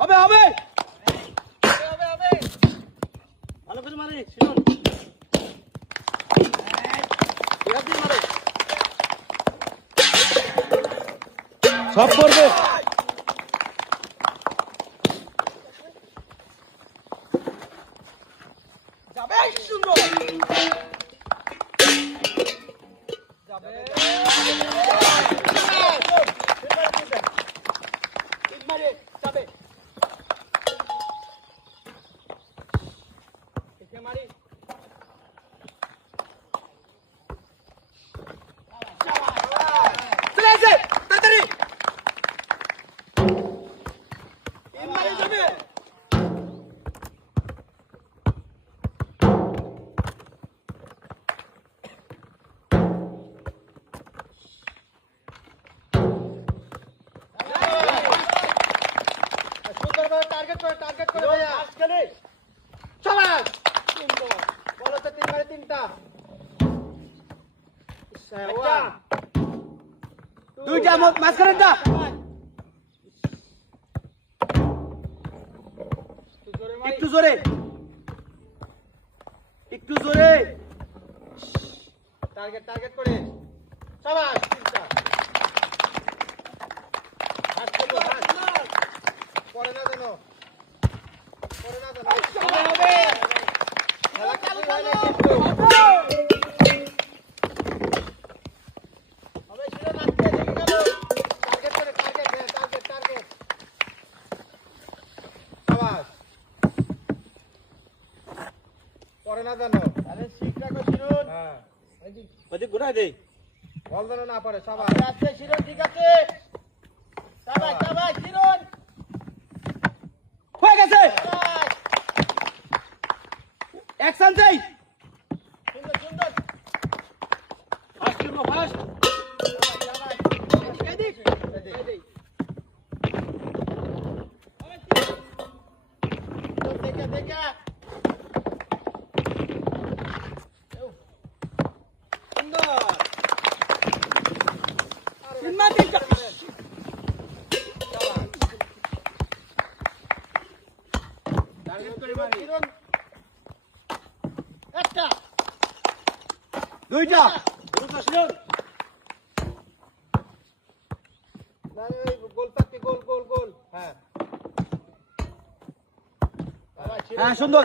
হবে হবে ভালো করে মারি শিরন সব করবে যাবে সুন্দর যাবে মারে যাবে একে মারি টার্গেট করে ভাইয়া আজকে সবাই বলো তো 3 মারে 3টা একটা দুইটা মাঝখানেরটা একটু জোরে টার্গেট করে সবাই 3টা পরে না জানো হবে খেলা চালু হয় না কিন্তু হবে ছিল নাচতে দেখে গেল টার্গেট করে টার্গেট আওয়াজ পরে না জানো আরে শিখ রাখো শিরুন হ্যাঁ ওই ঘুরাই দেই বল জানো না পারে সবাই আছে শিরুন ঠিক আছে সবাই শিরুন হয়ে গেছে অ্যাকশন চাই সুন্দর ফাস্ট এদিক দেখে সুন্দর একটা দুইটা গোল হ্যাঁ সুন্দর